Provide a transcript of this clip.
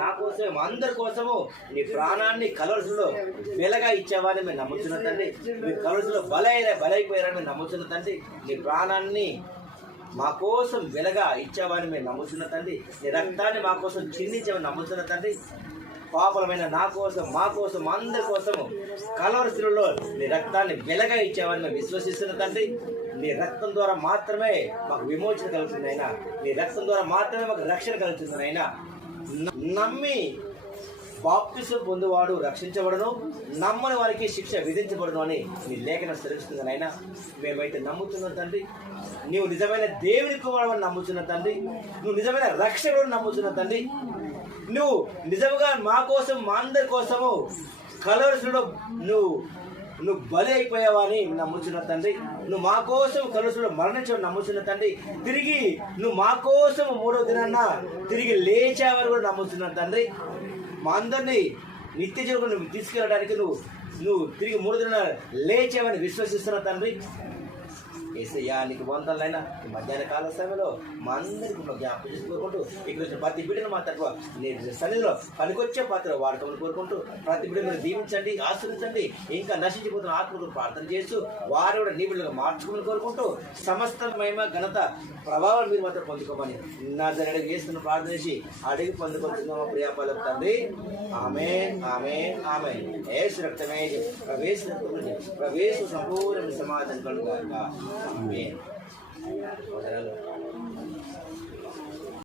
నా కోసం అందరి కోసము నీ ప్రాణాన్ని కలర్స్లో వెలగా ఇచ్చావని మేము నమ్ముతున్న తండ్రి. మీరు కలర్స్లో బలైన బలైపోయారని మేము నమ్ముతున్న తండ్రి. నీ ప్రాణాన్ని మా కోసం వెలగా ఇచ్చావని మేము నమ్ముతున్న తండ్రి. నీ రక్తాన్ని మా కోసం చిందించామని నమ్ముతున్న తండ్రి. పాపలమైన నా కోసం మా కోసం అందరి కోసము కలవరశిలో నీ రక్తాన్ని వెలగా ఇచ్చావని మేము విశ్వసిస్తున్న తండ్రి. నీ రక్తం ద్వారా మాత్రమే మాకు విమోచన కలుగుతుంది అయినా నీ రక్తం ద్వారా మాత్రమే మాకు రక్షణ కలుగుతుంది అయినా నమ్మి బాప్తిసం పొందువాడు రక్షించబడను నమ్మని వారికి శిక్ష విధించబడను అని నీ లేఖన స్థిరిస్తుంది నాయన. మేమైతే నమ్ముతున్నాం తండ్రి. నీవు నిజమైన దేవుని కుమారుడు నమ్ముతున్న తండ్రి. నువ్వు నిజమైన రక్షకుడు నమ్ముతున్న తండ్రి. నువ్వు నిజంగా మా కోసం మా అందరి కోసము కలవరసుడు నువ్వు నువ్వు బలి అయిపోయావని నమ్ముచున్న తండ్రి. నువ్వు మా కోసం కలుసుడు మరణించడం నమ్ముచున్న తండ్రి. తిరిగి నువ్వు మా కోసం మూడో దినాన్న తిరిగి లేచావని కూడా నమ్ముతున్న తండ్రి. మా అందరినీ నిత్య జీవుడు నువ్వు తీసుకెళ్ళడానికి నువ్వు నువ్వు తిరిగి మూడు దిన లేచావని విశ్వసిస్తున్న తండ్రి. ఏసయ్యా నీకు వందలైనా. ఈ మధ్యాహ్న కాల సమయంలో మా అందరికీ ఒక జ్ఞాపకం చేసి కోరుకుంటూ ఇక్కడ వచ్చిన ప్రతి బిడ్డను మా తరఫు నేను సన్నిధిలో పనికొచ్చే పాత్ర వాడుకోమని కోరుకుంటూ ప్రతి బిడ్డను దీవించండి ఆశ్రయించండి ఇంకా నశించిపోతున్న ఆత్మకు ప్రార్థన చేస్తూ వారు కూడా నీ బిడ్డలుగా మార్చుకోమని కోరుకుంటూ సమస్త మహిమ ఘనత ప్రభావం మీరు మాత్రం పొందుకోమని నా దగ్గర వేస్తున్న ప్రార్థన చేసి అడిగి పొందుకుంటున్నామా ప్రియాపాల తండ్రి. ఆమె ఆమె ఆమె ఏసు రక్తమే ప్రవేశ రక్తమే ప్రవేశ సంపూర్ణ సమాధానం కలుగుతారు ఆమె